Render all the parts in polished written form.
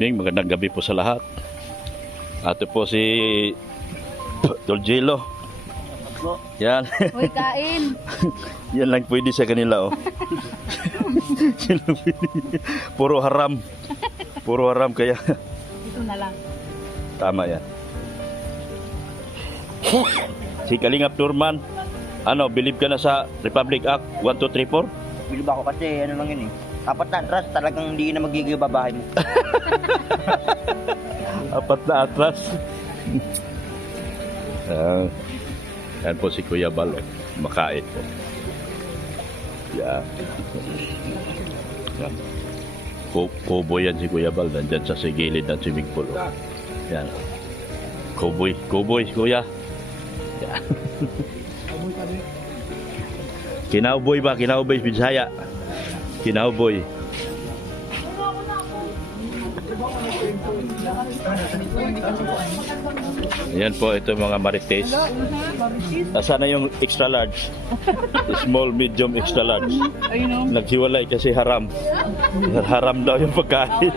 evening, magandang gabi po sa lahat. Ito po si Dolgelo. Yan. Uy, kain. Yan lang pwede sa kanila, oh. Yan lang pwede. Puro haram. Puro haram kaya. Ito na lang. Tama yan. Si Kalingap Turman, believe ka na sa Republic Act 1234? Bilib ako kasi ano lang yun eh. Apat na atras, talagang hindi na magigibabahay mo. Apat na atras. Yan po si Kuya Bal, oh. Makain po. Yan. Yan. Cowboy yan si Kuya Bal, nandyan sa sigilid ng swimming pool, oh. Yan. Cowboy, Kuya. Yan. Kinauboy ba? Kinauboy, Bisaya. Kinauboy. Ayan po, ito mga marites. Sana yung extra large. Small, medium, extra large. Naghiwalay kasi haram. Haram daw yung pagkain.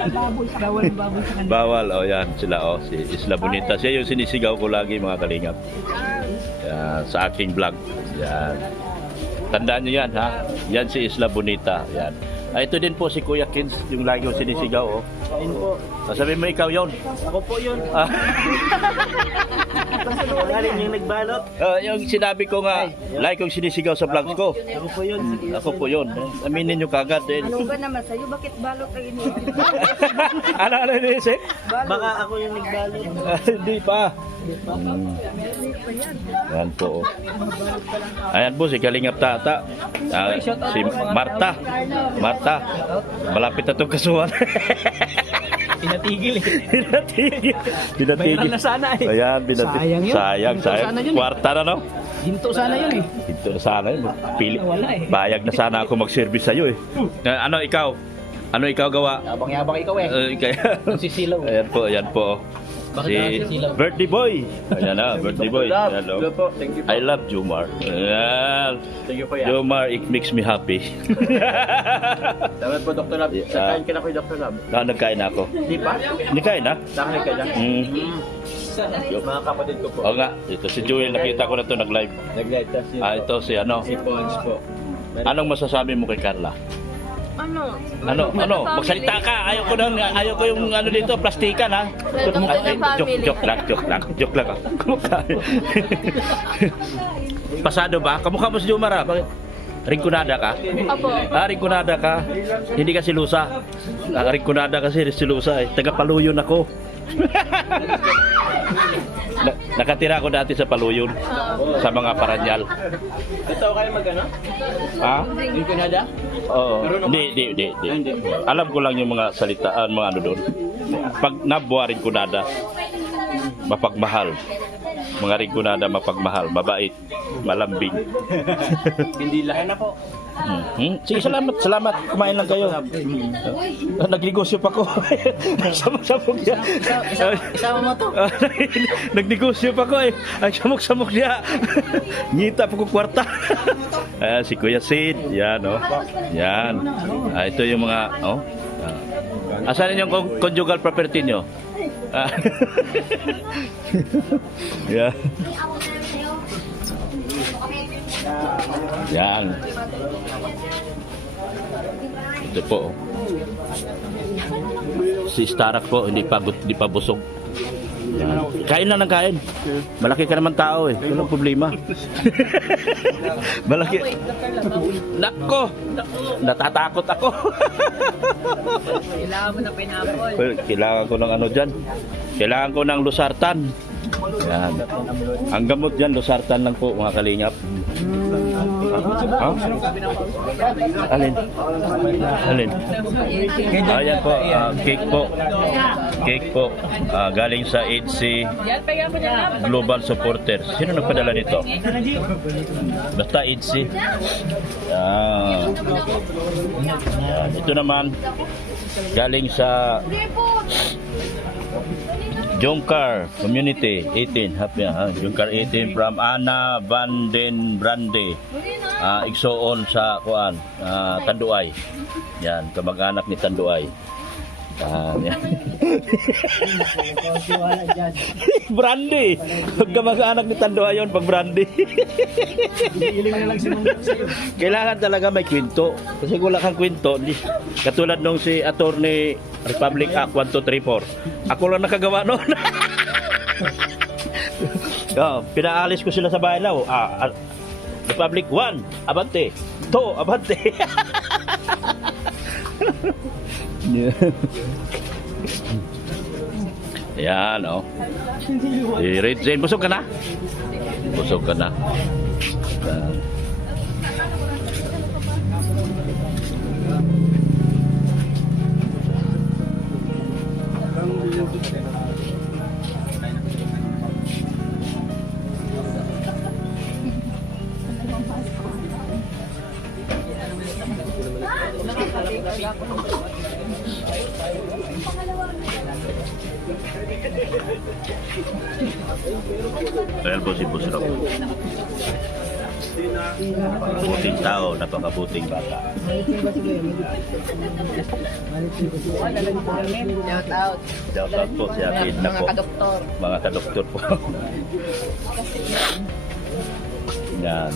Bawal, oh yan sila, oh. Si Isla Bonita. Siya yung sinisigaw ko lagi, mga kalingap. Yan, sa aking vlog. Yan. Tandaan nyo yan, ha? Yan si Isla Bonita. Yan. Ito din po si Kuya Kins, yung lagi yung sinisigaw, oh. Ayun po. Sabihin mo ikaw yon. Ako po yun. Galing yung nagbalot. Yung sinabi ko nga, like yung sinisigaw sa vlog ko. Ako po yun. Ako po yun. Aminin nyo kagad din. Ano ba naman sa'yo? Bakit balot kayo niyo? Ano inisip? Baka ako yung nagbalot. Hindi pa. Yan po. Ayan po si Kalingap Tata. Si Marta. Malapit na itong kasuhan. Pinatigil eh. Pinatigil. Bayaran na sana eh. Ayan, Sayang yun. Sayang. Sana yun eh. Kwarta na, no? Hinto sana yun eh. Ito na sana yun. Wala eh. Bayag na sana ako mag-service sa'yo eh. Ano ikaw? Ano ikaw gawa? Yabang-yabang ikaw eh. Kaya, Sisilaw. ayan po. Si Birthday Boy. Ayan na, Birthday Boy. Ayan, oh. Thank you po. I love Jomar. Ayan. Thank you po yan. Jomar, it makes me happy. Dapat po Dr. Lab. Kain ka na ko Dr. Lab. Nagkain na ako. Di ba? Nagkain na? Dahil ka dyan. Mga kapatid ko po. Oo nga, ito si Joel, nakita ko na ito nag-live. Nag-live test yun. Ito si Si Pons po. Anong masasabi mo kay Carla? Ano? Magsalita ka. Ayaw ko yung dito, plastikan, ha. Joke lang. Pasado ba? Kamukha mo si Jomar, ha? Bakit? Ringkunada ka? Opo. Ringkunada ka. Hindi ka silusa. Ringkunada kasi silusa, eh. Taga-Paluyon ako. Nakatira ko dati sa Paluyon. Sa mga Paranyal. Ito kayo mag-ano? Ha? Yung Canada? Oo. Hindi. Alam ko lang yung mga salitaan, mga ano doon. Pag nabuha ringkunada, mapagmahal. Mga ringkunada mapagmahal, mabait, malambing. Hindi lahat na po. Sige, salamat. Kumain lang kayo. Nagnegosyo pa ko. Samok-samok niya. Isama mo to. Nagnegosyo pa ko eh. Ay, samok-samok niya. Ngita pa ko kwarta. Si Kuya Sid. Yan, oh. Yan. Ito yung mga, oh. Asan yung conjugal property nyo? Yan. Yan. Ito po. Si Starak po, hindi pa busog. Yan. Kain lang ng kain. Malaki ka naman tao eh. Walang problema. Malaki. Nako. Natatakot ako. Kailangan mo na pineapple. Kailangan ko ng ano dyan. Kailangan ko ng losartan. Yan. Ang gamot dyan, losartan lang po, mga kalingap. Ha? Alin? Ayan po, cake po. Cake po. Galing sa HC Global Supporters. Sino nagpadala nito? Basta HC. Ito naman, galing sa Jongkar Community 18. Happy, Jongkar 18 from Ana Van Den Brande. Igsoon sa Tanduay. Yan, kamag-anak ni Tanduay. Yan. Brandy. Huwag ka mag-anak ni Tanduayon pag brandy. Kailangan talaga may kwento. Kasi kung wala kang kwento, katulad nung si Attorney Republic Act 1234. Ako lang nakagawa noon. Pinaalis ko sila sa bahay na. Republic 1, abante. 2, abante. Yan, oh. Red Jane, busog ka na? Busog ka na. Yan. Dahil po si Boss Rob. Napakabuting tao, napakabuting bata. Shout out. Shout out po si Abid na po. Kadoktor. Mga kadoktor po. Yan.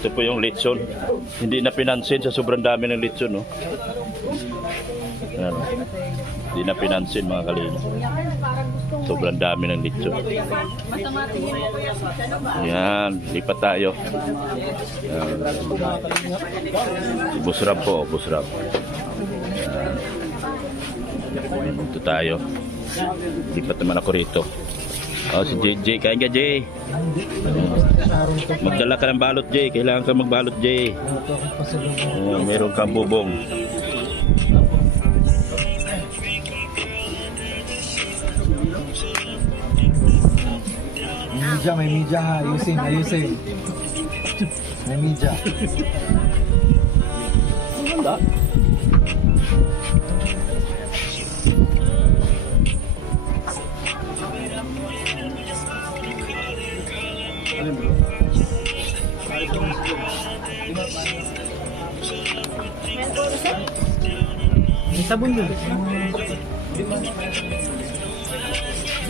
Ito po yung litson. Hindi na pinansin sa sobrang dami ng litson, no? Yan. Hindi na pinansin, mga kalina. Sobrang dami ng litson. Yan. Lipat tayo. Yan. Busrap po, busrap. Yan. Ito tayo. Lipat naman ako rito. Oh, si JJ. Kain ka, Jay. Magdala ka ng balot, Jay. Kailangan ka magbalot, Jay. Oh, meron kang bubong. May media ha. Ayusin. May media. May sabon dun.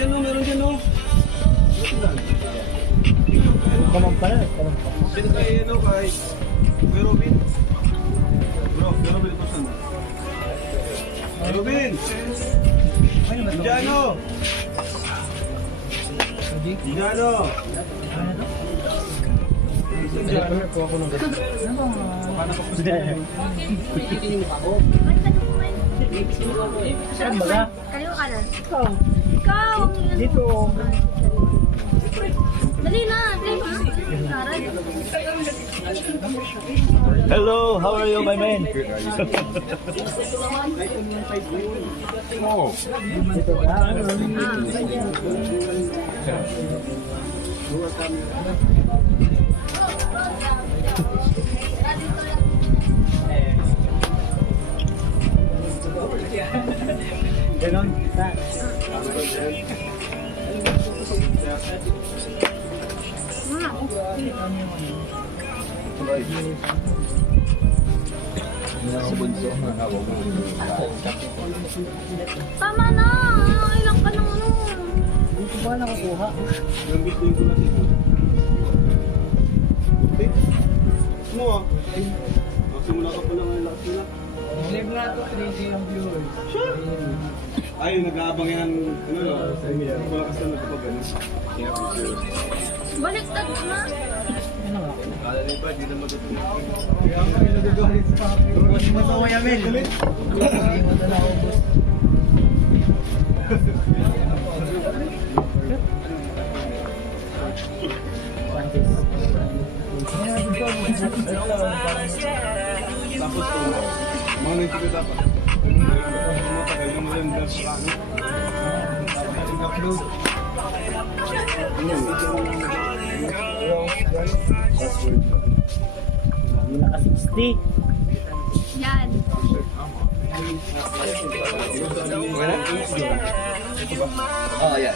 Meron dyan o. Kamang pala. Sino kay ano kay Kuya Robin? Bro, Kuya Robin ito saan? Kuya Robin! Indiano! Indiano! Indiano po ako ng gato. Paano ko po siya? Saan ba ka? Kayo ka na. Ikaw! Dito. Dali na! Dali na! Hello, how are you, my man? Oh! Dito ka. Ganon. Tama na! Ilang ka ng ano? Dito ba nakukuha? Yung gusto ko na dito. Okay? Mo ah. Simula ka pa lang ang lakas nila. Live nga to, 3K ang viewers. Ay, nag-aabang yan. Ano? Malakas na kapag ano. Baliktad na! Kala niyo ba, di na matutunan. Kaya ang kami nagagalit sa akin. Mas matawa yamin. Hindi mo na naubos. Tapos ko, mga nagtito dapat. Matagal yung malanda sa ano. Upload. Naka 60. Yan! Oh, yeah.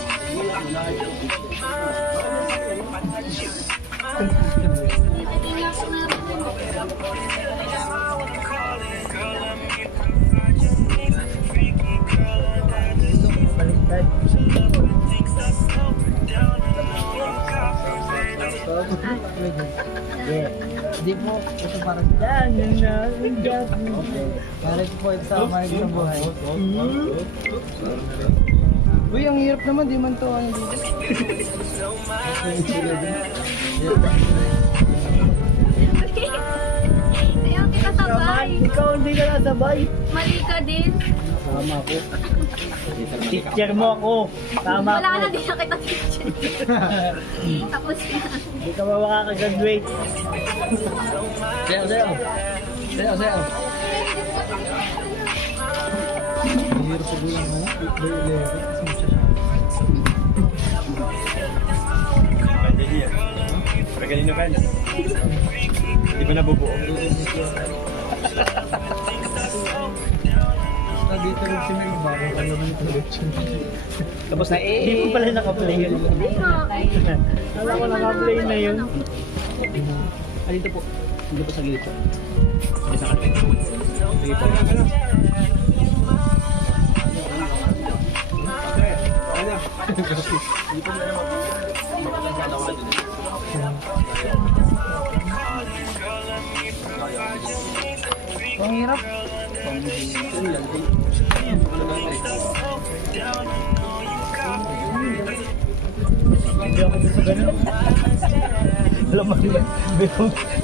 Yeah. Hindi po, ito parang yan na. Para po ito sa mga sa buhay. Uy, ang hirap naman, di man to ano dito. Ayaw kita sabay. Ikaw hindi ka nasabay. Mali ka din. Tama po. Teacher mo ako. Tama Wala po. na din na kita teacher. Tapos na. Hindi ka ba makakagraduate? Sayo, sayo. Sayo, sayo. Hirap po yung Para kanino ka na? Di ba nabubuo? dito rin si Mel, bago ka naman ito. Tapos na Hindi ko pala naka-play yun. Hindi nga. Alam ko naka-play na yun. dito po. Dito po sa gilid. Isa ka. Sige po. Ang hirap. Hindi ako gusto ganun. Lamang lang.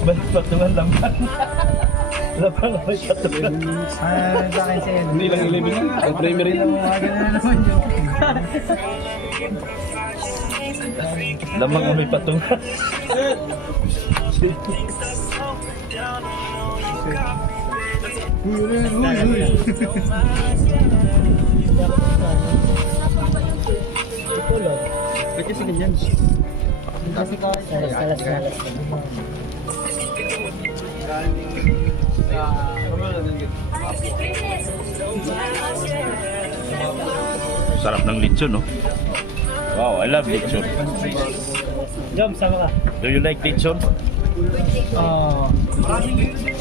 Balik patungan lamang. Lamang may patungan. Sa akin siya yun. Hindi lang 11 yan. Ang primary lang. Ganun na naman yun. Lamang may patungan. Ito lang. Ba't kasi ganyan? Kasi ka, salas. Sarap ng lechon, no? Wow, I love lechon. Jom, sama ka. Do you like lechon? Oo.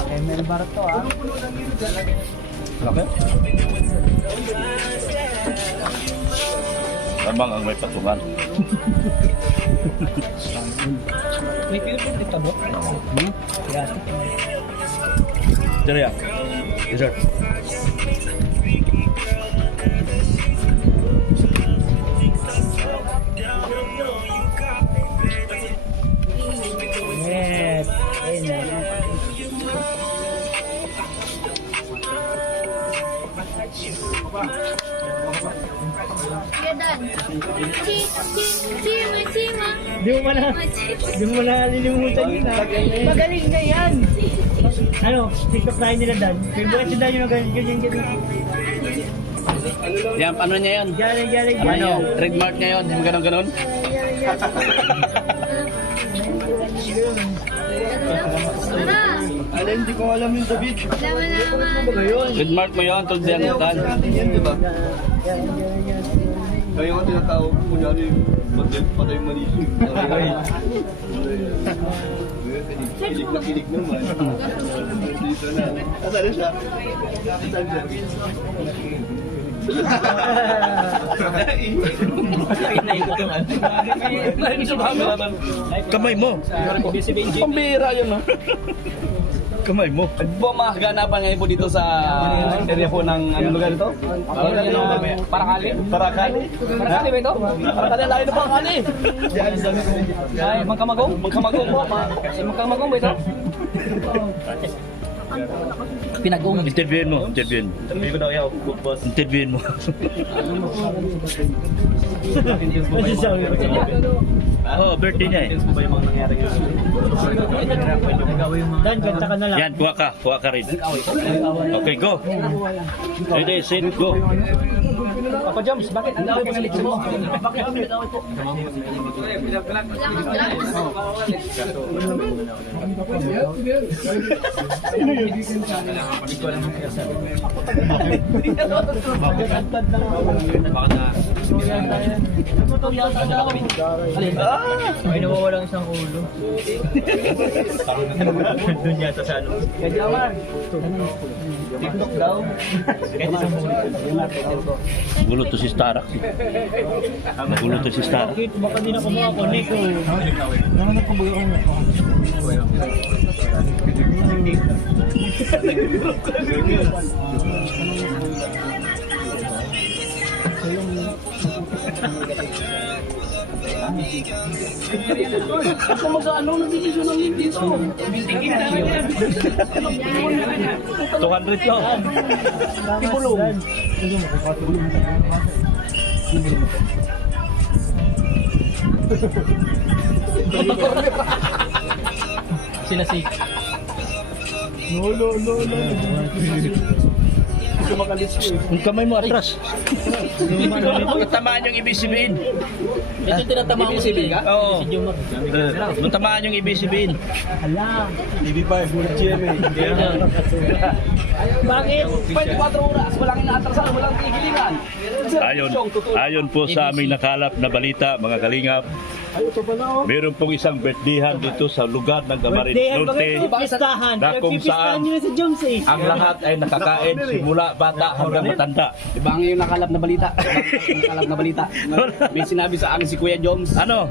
ML bar to ah. Okay. Lamang ang may patungan. May pure dito mo? Yes. Diyan yan. Dessert. Yes. Ayun na. Sige, Dan. Chima. Di mo na nalilimutan yun ah. Magaling na yan. Ano, TikTok tayo nila Dan. Favorite si Dan yung ganyan. Yan, paano niya yun? Galing. Ano? Trademark niya yun? Yung ganon-ganon? Tara. Alam, hindi ko alam yung David. Laman. Trademark mo yun, tulad yan. Dan. Di ba? Kaya ko tinatawag ko kunyari, patay yung manisip. Kilig na kilig naman. Dito na. Asan na siya? Asan siya? Kamay mo. Pambira yun, no? Kamay mo. Po, mga kaganapan ngayon po dito sa area po ng anong lugar ito? Parakali? Parakali ba ito? Parakali, layo na Parakali! Ay, Mangkamagong? Mangkamagong po. Mangkamagong ba ito? Pinagong. Interviewin mo. Sabi ko daw yaw, boss. Interviewin mo. Oh, birthday niya eh. Ba yung mga nangyari yun? Dan, kanta ka na lang. Yan, kuha ka rin. Okay, go. Ready, set, go. Papa Joms, bakit ang dami ng lechon mo? Bakit ang dami po? May nawawalang isang ulo. Doon yata sa ano. TikTok daw. Gulo Magulo to si Starak. Magulo to si Starak. Bakit? Baka di na ako makakonect ko. Naman ako baga kong Ako mag-ano, nag-decision ng link dito. 200 lang. Ibulong. Sila si... Yung kamay mo atras. Tamaan yung ibig sabihin. Ito tinatama ko si Biga? Oo. Tamaan yung ibig sabihin. Hala. TV5, muna GMA. Bakit? 24 oras, walang inaatrasan, walang tigilingan. Ayon po sa aming nakalap na balita, mga kalingap, meron pong isang birthdayhan dito sa lugar ng Gamarin Birthday, Norte bakit pistahan? na kung Pistahan saan nyo na sa Jones eh. ang lahat ay nakakain simula bata hanggang matanda. Iba nga yung nakalap na balita. Nakalap na balita. May sinabi sa akin si Kuya Joms. Ano?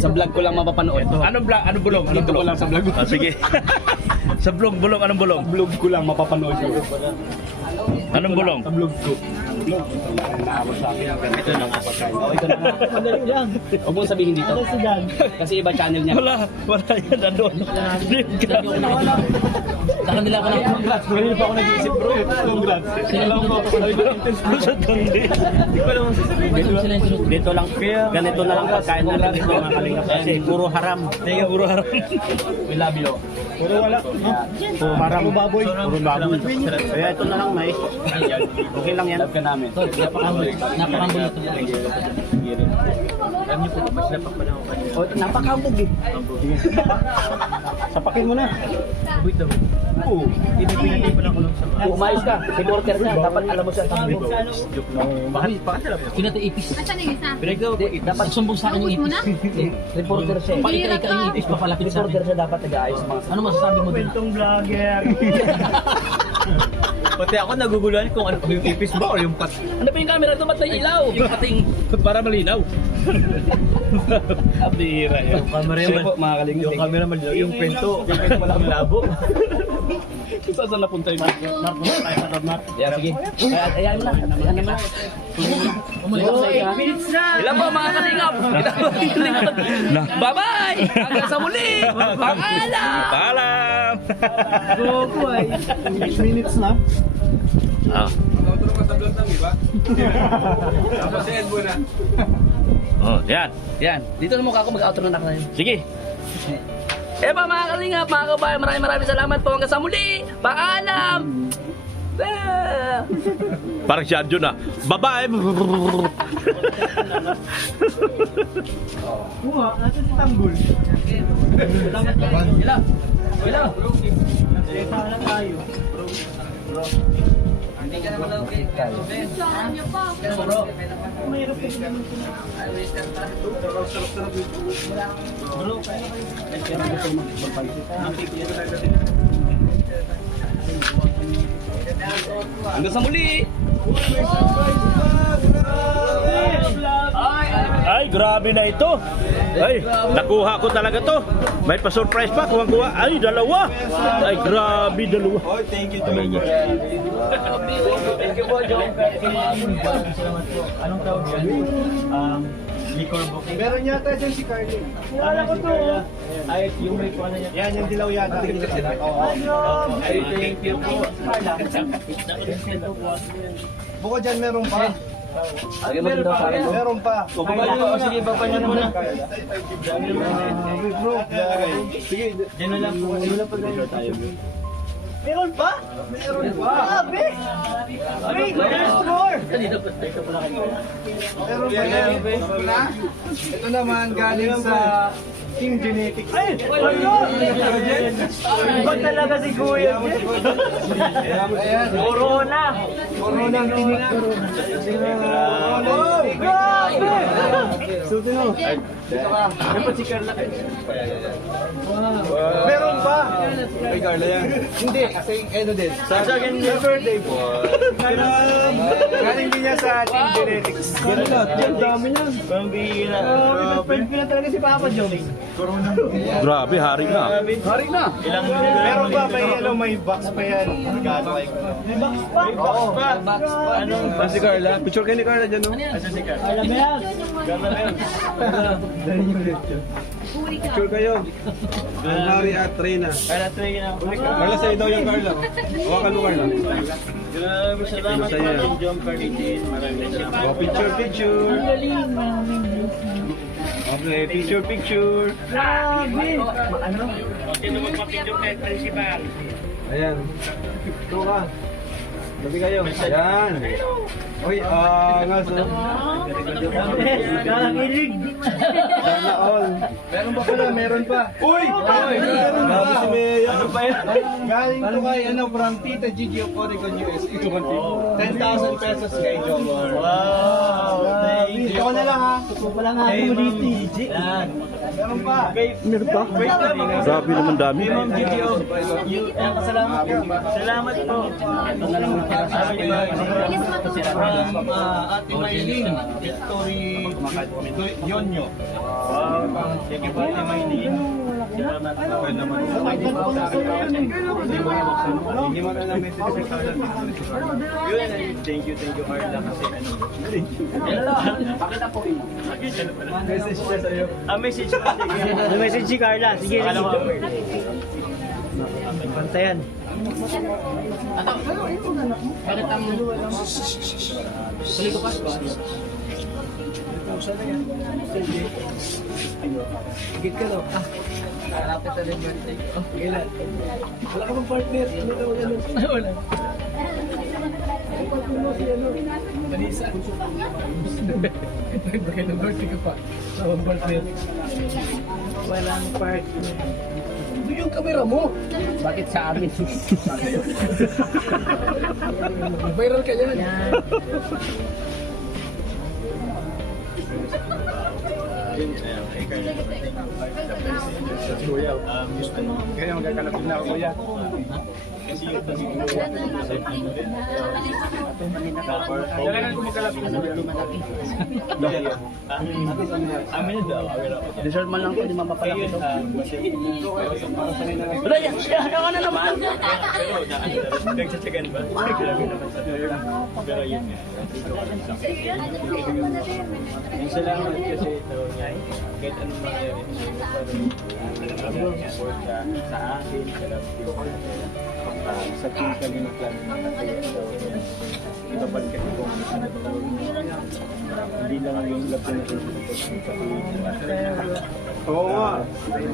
Sa vlog ko lang mapapanood. Anong vlog? Anong bulong? Anong Dito ko bulong? lang sa vlog. Ah, sige. Sa vlog, bulong. Anong bulong? Vlog ko lang mapapanood. Anong bulong? Sa vlog ko. Naabot sa akin. Ito na nga pagkain. Oh, ito na nga. Madali lang. Huwag mong sabihin dito. Ano si Dan? Kasi iba channel niya. Wala yan. Ano? Saka nila ako ng congrats. Ganun pa ako nag-iisip bro. Congrats. Alam ko ako Sa tundi. Dito lang. Ganito na lang pagkain natin dito mga kalingap. Kasi puro haram. Teka, puro harap. We love you. Puro wala. Puro haram. Puro baboy. Puro baboy. Kaya ito na lang mais. Okay lang yan. Love ka namin. Napakambol ito. Alam niyo po, mas napakpanahon ka niyo. Napakambog eh. Sapakin mo na. Wait daw. Oo. Pinagpinatay pa ng kulong sa mga. Umayos ka. Reporter ka. Dapat alam mo siya. Bakit Pinatay ipis. Asan yung isa? Dapat sumbong sa akin yung Ubus mo ipis. na? Reporter siya. Pakita ka yung ipis papalapit sa akin. Reporter siya dapat nag-aayos mga. Ano masasabi mo dun? Kwentong vlogger. Pati ako naguguluhan kung ano yung ipis ba o yung pat. Ano pa yung camera ito? Ba't may ilaw? Yung pating. Para malinaw. Abira yun. Yung camera Sige po, mga kalingap. Yung camera man yung kwento wala kang labo. Saan napunta yung yeah, sige. Ayan mo na. Ayan na. Oh, 8 minutes na. Ilan po mga kalingap? Bye-bye! Hanggang sa muli! Paalam! Paalam! Gogo ay. 8 minutes na. Ah. Mag-outro ka sa vlog lang, di ba? Tapos end mo na. Oh, yan. Yan. Dito na mukha ako mag-outro na tayo. Sige. Mga kalingap, mga kabayan, maraming salamat po. Hanggang sa muli! Paalam! Parang si Arjun na. Bye-bye! Kuha, nasa si Tanggol. Ilaw! Ilaw! Sana tayo. Hindi ka naman okay. Saan niyo pa? Mayroon pa din naman Hanggang sa muli! Ay, grabe na ito. Ay, nakuha ko talaga to. May pa-surprise pa. Kuha. Ay, dalawa. Ay, grabe, dalawa. Oh, thank you to you. Thank you po, John. Salamat po. Anong tawag yan? Liquor booking. Meron yata dyan si Carly. Kilala ko to. Ay, yung may kuha na niya. Yan, yung dilaw yata. Ay, thank you po. Buko dyan, meron pa. Meron pa. Meron pa. Sige, papanyan mo na. Bro, sige. Diyan na lang po. Meron pa? Meron pa. Grabe! Wait, there's more! Meron pa yan. Ito naman galing sa Team Genetics. Ay! Iba talaga si Kuya Jen. Corona. Corona ang tinig. Grabe! Suti mo. Dapat si Carla. Meron pa. Ay, Carla yan. Hindi, kasi ano din. Sa birthday po. Galing din niya sa Team Genetics. Ang dami niyan. Pambihira. Friend ko na talaga si Papa Joe. Grabe, hari na. Hari na. Meron pa, may box pa yan. Regalo kay May box pa. Oo. Box pa. Ano si Carla? Picture kayo ni Carla dyan, no? Alam mo yan. Picture kayo. Hari at Reyna. Kaya try na. Carla, sa'yo daw yung Carla. Hawakan mo, Carla. Grabe, salamat Sa'yo yan. po. John Carditin. Maraming salamat. Oh, picture. Okay, picture. Grabe. Ano? Sino magpa-picture kay principal? Ayan. Ito ka. Sabi kayo. Ayan. Uy, nga so. Karang ilig. Sana all. Meron pa pala, meron pa. Uy! Meron pa. Si Mea. Ano pa yan? Galing to kay, from Tita Gigi of Oregon, USA. 10,000 pesos kay Jomar. Wow. Ito ko na lang ha. Wala nga ako dito. Meron pa. Meron pa? Grabe naman dami. Ma'am Gigi of salamat po. Salamat po. Ate Maylin, Victory Yonyo. Thank you po, Ate Maylin. Salamat po. Hindi mo na message sa Carla. Thank you, Carla. Kasi Message siya sa'yo. message ko. Message si Carla. Sige, sige. Pantayan. Higit ka daw. Malapit na yung birthday. Kailan? Wala ka bang partner? Wala. Kanisa. Bakit na birthday ka pa? Sawang partner. Walang part. Ito yung kamera mo. Bakit sa amin? Viral ka yan. Kaya magkakalapit na ako, kuya. Kailangan ko magkalapit na Amin na daw. Dessert man lang ko, di mapapalapit. Wala yan. Kaya na naman. Nagtsatsagan ba? Pero yun nga. Yung salamat kasi ito nga. Kahit anong mangyari. Parang support ka sa akin. Sa team kami ng club. Iba pa rin kasi kung hindi lang yung love na Oo nga.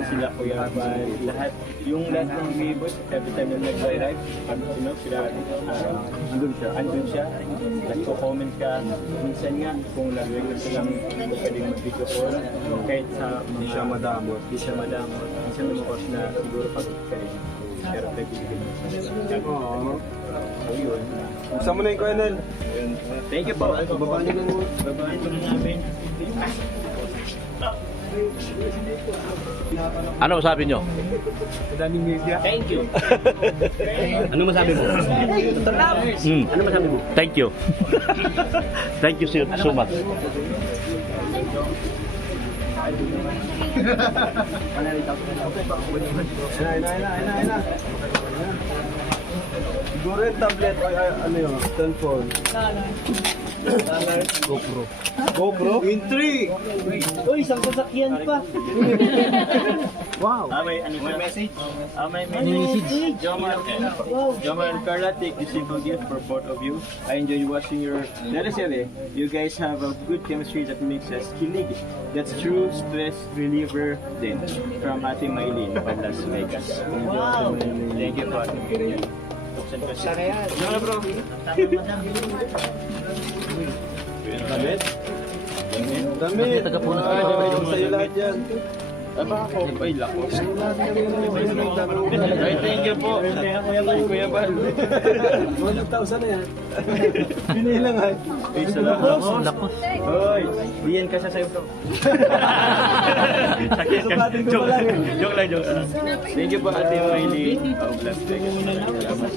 sila Kuya Bal, lahat, yung lahat ng neighbors, every time na nag-drive, sila, andun siya, nagko-comment ka, minsan nga, kung lagay ka silang pwedeng mag-video call, kahit sa Hindi siya madamot. minsan lumukos na siguro pag ka rin, pero pwede din. Oo. So yun. Buksan mo na yung Colonel. Thank you po. Babaan niyo na muna. Babaan po namin. Ano sabi nyo? Daming media. Thank you. Ano masabi mo? Ano masabi mo? Thank you. Thank you so much. Ayun na. Siguro yung tablet o ano yun, cellphone. GoPro? In 3! Uy, isang sasakyan pa. Wow! May message? May message. Jomar and Carla, take this simple gift for both of you. I enjoy watching your teleserye. You guys have a good chemistry that makes us kilig. That's true stress reliever din. From Ate Maylin of Las Vegas. Wow! Thank you po. Buksan ko siya. Ano bro? Damit? Damit! Sa'yo lahat yan. Ay, lakos. Ay, thank you po. Kuya Bal. 100,000 na yan. Binilang ay. Ay, salamat. Lakos. Hoy, diyan ka sa'yo bro. Sukatin ko pa lang. Joke lang. Thank you po, Ate Miley. Oh, bless you. Salamat.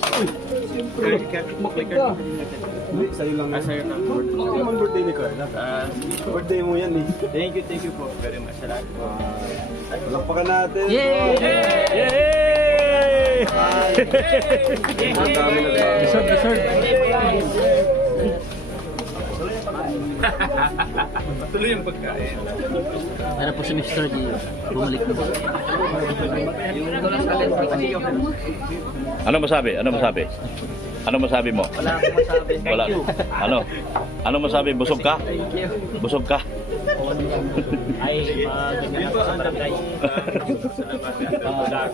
Hindi, sa'yo lang. Sa'yo lang. Hindi man birthday ni Carla. Birthday mo yan eh. Thank you po very much. Salamat po. Palakpakan natin. Yay! Ang dami na tayo. Dessert. Tuloy yung pagkain. Ano po si Mr. G? Bumalik na po. Ano masabi? Ano masabi? Ano masabi mo? Wala akong masabi. Wala. Ano? Ano masabi? Busog ka? Busog ka? Ay, magandang ako sa barangay.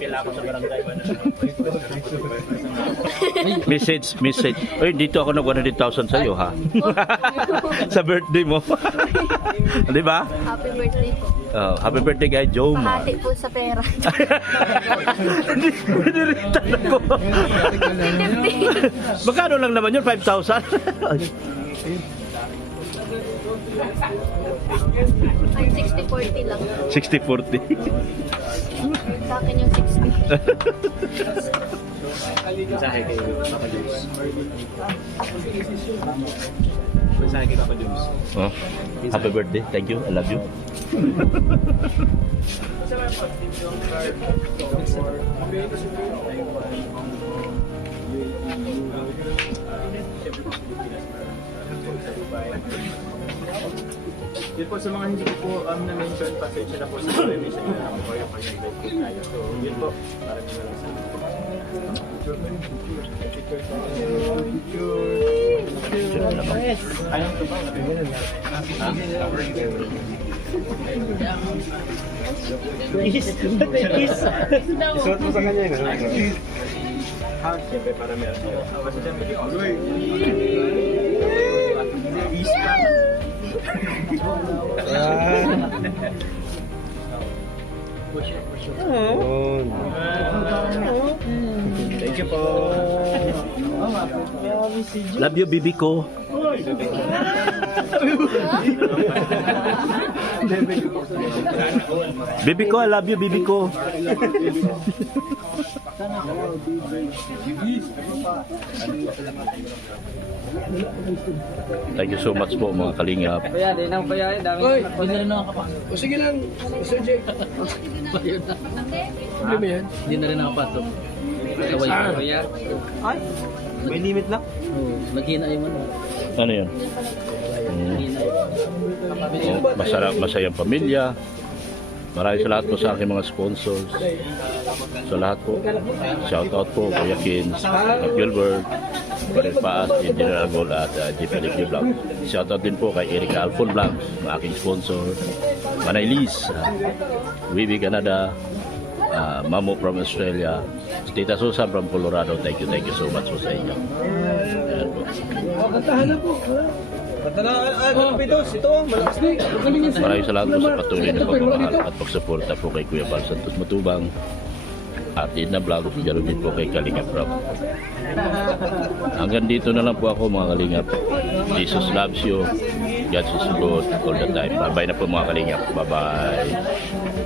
Kailangan ako sa barangay. Message. Uy, dito ako nag 100,000 sa iyo, ha? Sa birthday mo. Di ba? Happy birthday po. Oh, happy birthday kay Joe, man. Pahati po sa pera. Piniritan ako. Magkano lang naman yun? 5,000? Ay, 60-40 lang. 60-40. Sa akin yung 60. Mensahe kay Papa Jules. Mensahe kay Papa Jules. Oh, happy birthday. Thank you. I love you. Yun po sa mga hindi ko po na-mention, pasensya na po sa information na ako yung pag-invite po tayo. So, yun po. Maraming maraming salamat. Ayun ito ba? Isuot mo sa kanya yun. Siyempre para meron siya. Basta siyempre, Thank you po. Love you, bibi ko. Bibi ko, I love you, bibi ko. Thank you so much po mga kalingap. Kaya, di na kaya, dami. Huwag na rin nakakapasok. O sige lang. Sir Jay. Problema yan. Hindi na rin nakapasok. Kaway ko kaya. Ay, may limit lang. Oo, naghina yung ano. Ano yun? Naghina Masarap, masayang pamilya. Maraming salamat po sa aking mga sponsors. Sa lahat po. Shout out po Kuya Kins, Gilbert, Parit Paas, Engineer Agol at JPLG Vlog. Shout out din po kay Erika Alfon Vlog, ang aking sponsor. Manay Liz, Wibi Canada, Mamo from Australia, Tita Susan from Colorado. Thank you so much po sa inyo. Ayan po. Kantahan na po. Kapitos, ito ang malakas na. Maraming salamat po sa patuloy na pagmamahal at pagsuporta po kay Kuya Bal Santos Matubang at Edna Vlog, ganoon din po kay Kalingap Rob. Hanggang dito na lang po ako mga Kalingap. Jesus loves you. God is good all the time. Bye-bye na po mga Kalingap. Bye-bye.